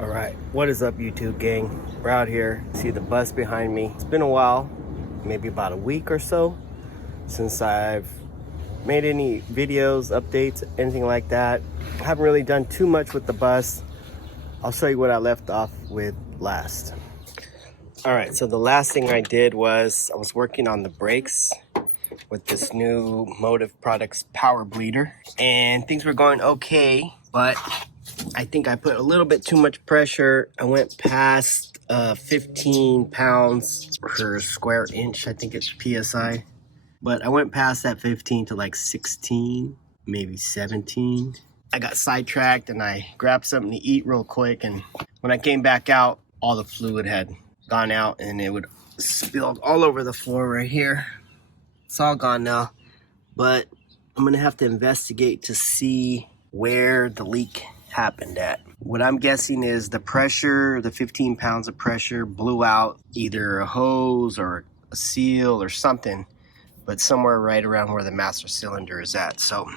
All right, what is up, YouTube gang? We're out here. See the bus behind me. It's been a while, maybe about a week or so, since I've made any videos, updates, anything like that. I haven't really done too much with the bus. I'll show you what I left off with last. All right, so the last thing I did was I was working on the brakes with this new Motive Products power bleeder, and things were going okay, but I think I put a little bit too much pressure. I went past 15 pounds per square inch. I think it's PSI. But I went past that 15 to like 16, maybe 17. I got sidetracked and I grabbed something to eat real quick. And when I came back out, all the fluid had gone out and it would spilled all over the floor right here. It's all gone now. But I'm going to have to investigate to see where the leak happened at. What I'm guessing is the pressure, the 15 pounds of pressure blew out either a hose or a seal or something, but somewhere right around where the master cylinder is at. So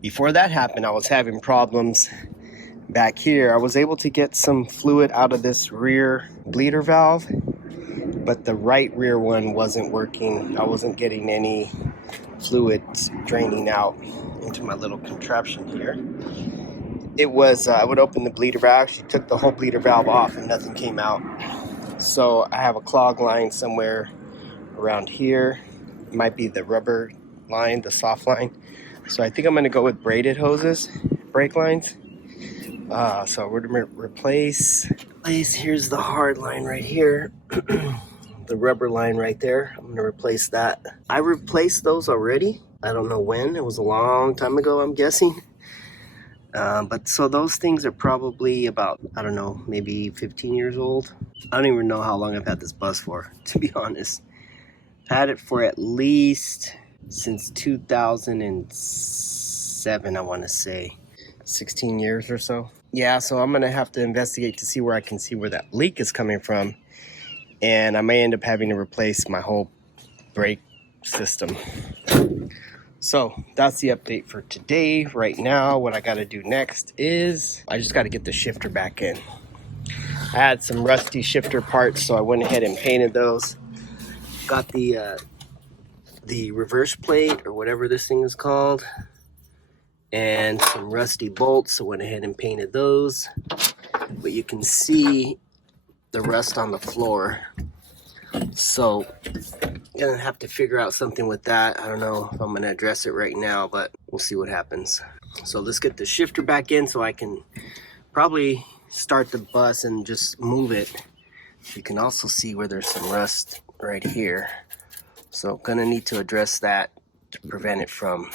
before that happened, I was having problems back here. I was able to get some fluid out of this rear bleeder valve, but the right rear one wasn't working. I wasn't getting any fluids draining out into my little contraption here. It was, I would open the bleeder valve. She took the whole bleeder valve off and nothing came out. So I have a clog line somewhere around here. It might be the rubber line, the soft line. So I think I'm going to go with braided hoses, brake lines. So we're going to replace, here's the hard line right here. The rubber line right there. I'm going to replace that. I replaced those already. I don't know when. It was a long time ago, I'm guessing. But so those things are probably about, I don't know, maybe 15 years old. I don't even know how long I've had this bus for, to be honest. I've had it for at least since 2007, I want to say. 16 years or so. Yeah, so I'm going to have to investigate to see where I can see where that leak is coming from. And I may end up having to replace my whole brake system. So that's the update for today. Right now, what I got to do next is I just got to get the shifter back in. I had some rusty shifter parts, so I went ahead and painted those. Got the reverse plate or whatever this thing is called, and some rusty bolts, so I went ahead and painted those. But you can see the rust on the floor. So gonna have to figure out something with that. I don't know if I'm gonna address it right now, but we'll see what happens. So let's get the shifter back in so I can probably start the bus and just move it. You can also see where there's some rust right here. So gonna need to address that to prevent it from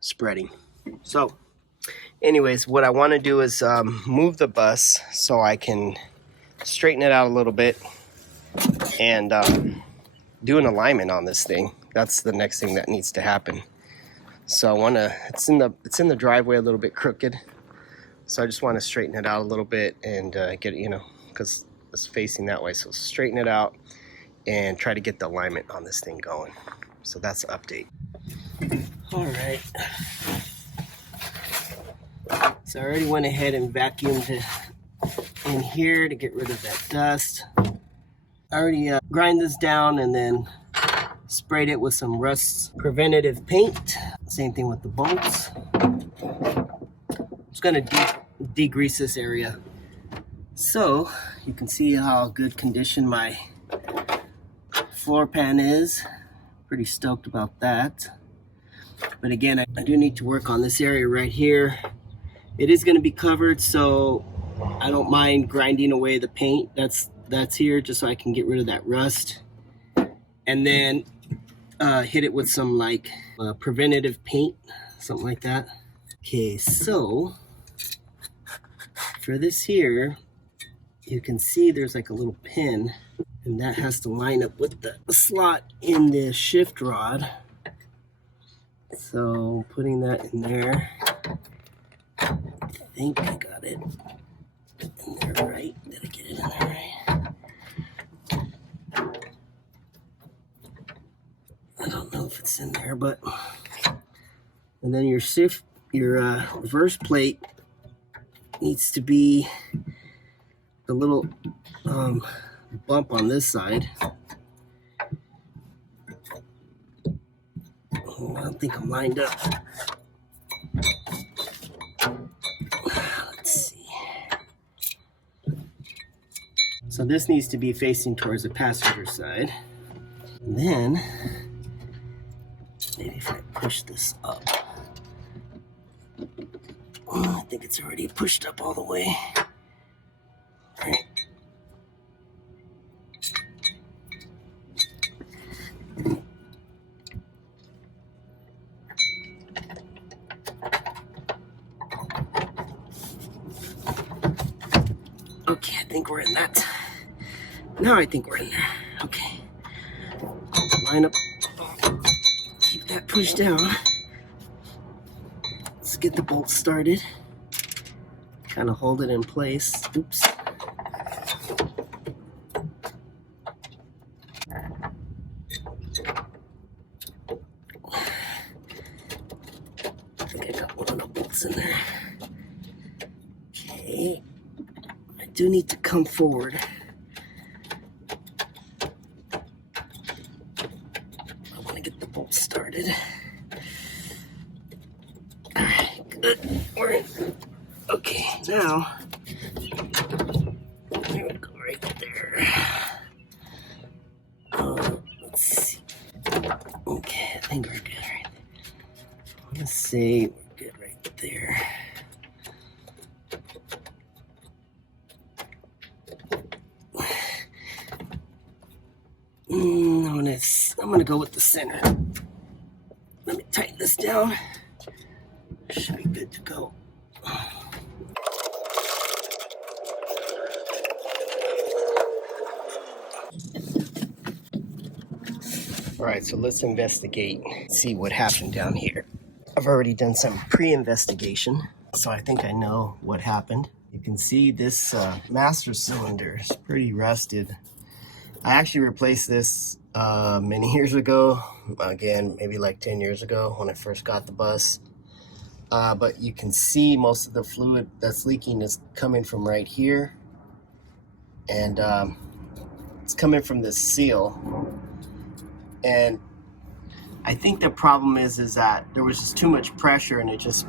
spreading. So anyways, what I want to do is move the bus so I can straighten it out a little bit and do an alignment on this thing. That's the next thing that needs to happen. So I want to, it's in the driveway a little bit crooked. So I just want to straighten it out a little bit and get it, because it's facing that way. So straighten it out and try to get the alignment on this thing going. So that's the update. All right. So I already went ahead and vacuumed in here to get rid of that dust. I already grind this down and then sprayed it with some rust preventative paint. Same thing with the bolts. Just gonna degrease this area. So you can see how good condition my floor pan is. Pretty stoked about that. But again, I do need to work on this area right here. It is gonna be covered, so I don't mind grinding away the paint that's here, just so I can get rid of that rust, and then hit it with some like preventative paint, something like that. Okay, so for this here, you can see there's like a little pin, and that has to line up with the slot in the shift rod. So putting that in there, I think I got it in there right. Did I get it in there right? I don't know if it's in there, but and then your reverse plate needs to be a little bump on this side. Oh, I don't think I'm lined up. Let's see. So this needs to be facing towards the passenger side. And then, maybe if I push this up. Oh, I think it's already pushed up all the way. All right. Okay, I think we're in that. Now I think we're in there. Okay. Line up. Keep that pushed down. Let's get the bolt started. Kind of hold it in place. Oops. I think I got one of the bolts in there. Okay. I do need to come forward. I want to get the bolt started. All right, good. We're in. Okay, now here we go, right there. Let's see. Okay, I think we're good right there. I'm gonna say we're good right there. I'm gonna go with the center. Let me tighten this down. Should be good to go. All right, so let's investigate, see what happened down here. I've already done some pre-investigation, so I think I know what happened. You can see this master cylinder is pretty rusted. I actually replaced this many years ago, again, maybe like 10 years ago when I first got the bus. But you can see most of the fluid that's leaking is coming from right here. And it's coming from this seal. And I think the problem is that there was just too much pressure and it just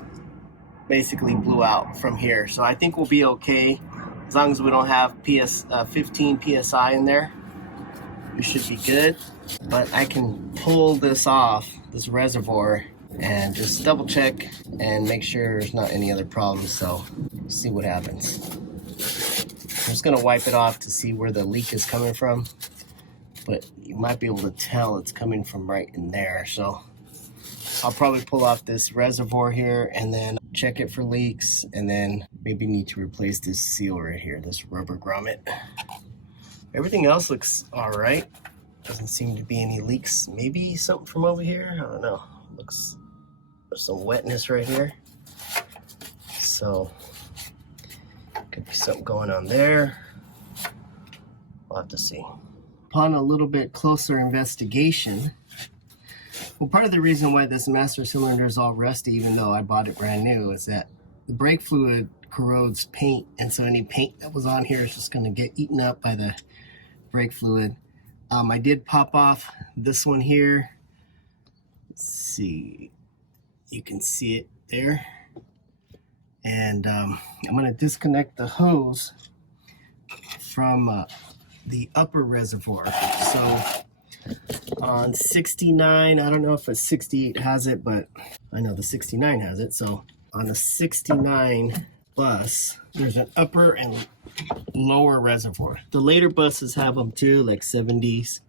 basically blew out from here. So I think we'll be okay as long as we don't have 15 PSI in there. We should be good. But I can pull this off, this reservoir, and just double check and make sure there's not any other problems. So see what happens. I'm just gonna wipe it off to see where the leak is coming from. But you might be able to tell it's coming from right in there. So I'll probably pull off this reservoir here and then check it for leaks, and then maybe need to replace this seal right here, this rubber grommet. Everything else looks all right. Doesn't seem to be any leaks. Maybe something from over here, I don't know. Looks, there's some wetness right here. So could be something going on there. We'll have to see. Upon a little bit closer investigation, well, part of the reason why this master cylinder is all rusty, even though I bought it brand new, is that the brake fluid corrodes paint, and so any paint that was on here is just going to get eaten up by the brake fluid. I did pop off this one here. Let's see, you can see it there. And I'm going to disconnect the hose from the upper reservoir. So on 69, I don't know if a 68 has it, but I know the 69 has it. So on the 69 bus, there's an upper and lower reservoir. The later buses have them too, like 70s,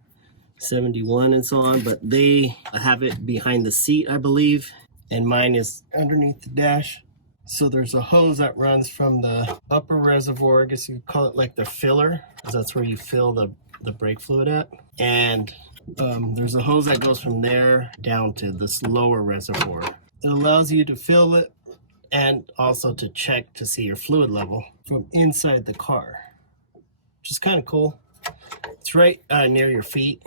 71 and so on, but they have it behind the seat, I believe, and mine is underneath the dash. So there's a hose that runs from the upper reservoir, I guess you could call it like the filler, because that's where you fill the brake fluid at. And there's a hose that goes from there down to this lower reservoir. It allows you to fill it and also to check to see your fluid level from inside the car, which is kind of cool. It's right near your feet.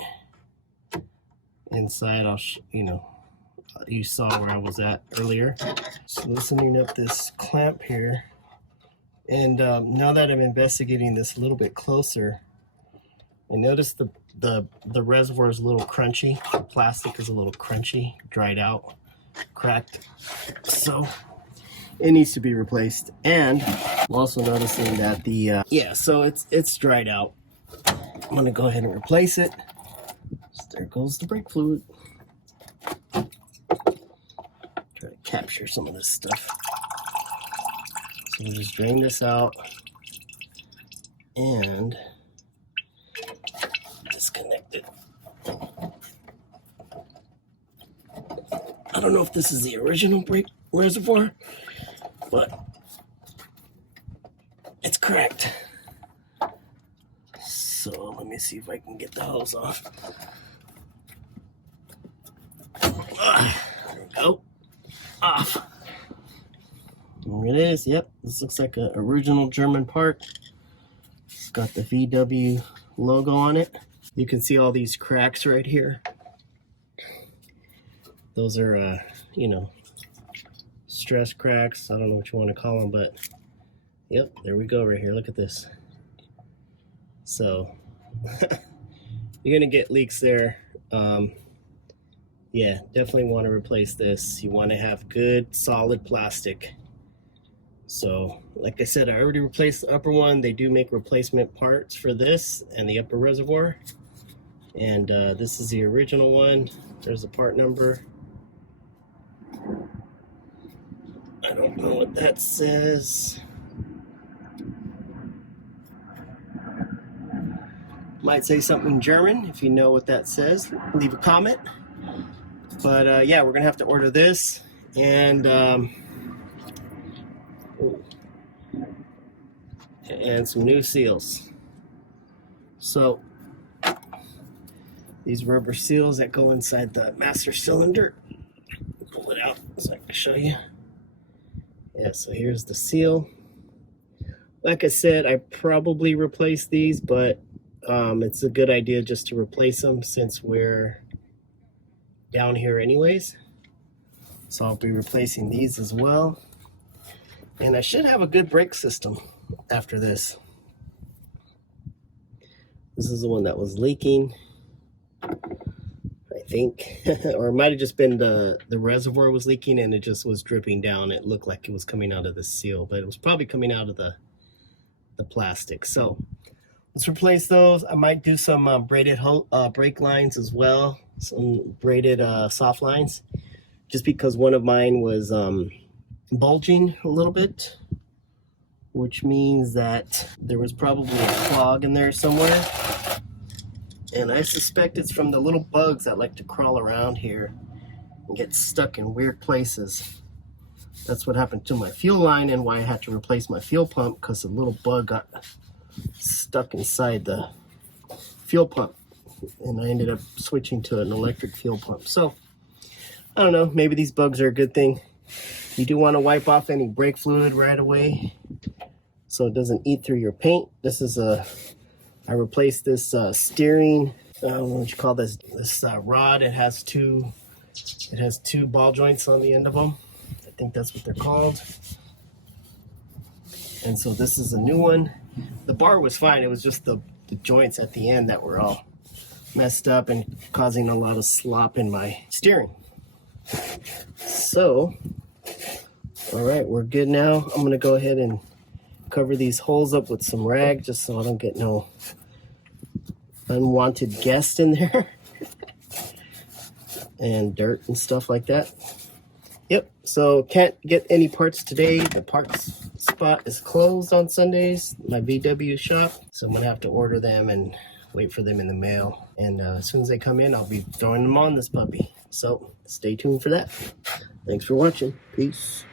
Inside, you saw where I was at earlier. So loosening up this clamp here And now that I'm investigating this a little bit closer, I noticed the reservoir is a little crunchy. The plastic is a little crunchy, dried out, cracked. So it needs to be replaced. And I'm also noticing that the yeah, so it's dried out. I'm gonna go ahead and replace it. There goes the brake fluid. Try to capture some of this stuff. So we'll just drain this out and disconnect it. I don't know if this is the original brake reservoir, but it's cracked. So let me see if I can get the hose off. There we go. Off. There it is. Yep, this looks like an original German part. It's got the VW logo on it. You can see all these cracks right here. Those are, you know, stress cracks. I don't know what you want to call them, but yep, there we go right here. Look at this. So you're gonna get leaks there. Yeah, definitely want to replace this. You want to have good solid plastic. So like I said, I already replaced the upper one. They do make replacement parts for this and the upper reservoir, and this is the original one. There's the part number. I don't know what that says. Might say something in German. If you know what that says, leave a comment. But yeah, we're gonna have to order this and some new seals. So these rubber seals that go inside the master cylinder, pull it out so I can show you. Yeah, so here's the seal. Like I said, I probably replace these, but it's a good idea just to replace them since we're down here anyways. So I'll be replacing these as well. And I should have a good brake system after this. This is the one that was leaking, I think. Or it might have just been the reservoir was leaking and it just was dripping down. It looked like it was coming out of the seal, but it was probably coming out of the plastic. So let's replace those. I might do some braided brake lines as well. Some braided soft lines, just because one of mine was bulging a little bit, which means that there was probably a clog in there somewhere, and I suspect it's from the little bugs that like to crawl around here and get stuck in weird places. That's what happened to my fuel line and why I had to replace my fuel pump, because a little bug got stuck inside the fuel pump, and I ended up switching to an electric fuel pump. So I don't know, maybe these bugs are a good thing. You do want to wipe off any brake fluid right away so it doesn't eat through your paint. This is I replaced this steering, what you call this rod. It has two ball joints on the end of them. I think that's what they're called. And so this is a new one. The bar was fine. It was just the joints at the end that were all messed up and causing a lot of slop in my steering. So, all right, we're good now. I'm gonna go ahead and cover these holes up with some rag just so I don't get no unwanted guest in there and dirt and stuff like that. Yep, so can't get any parts today. The parts spot is closed on Sundays, my VW shop. So I'm gonna have to order them and wait for them in the mail. And as soon as they come in, I'll be throwing them on this puppy. So stay tuned for that. Thanks for watching. Peace.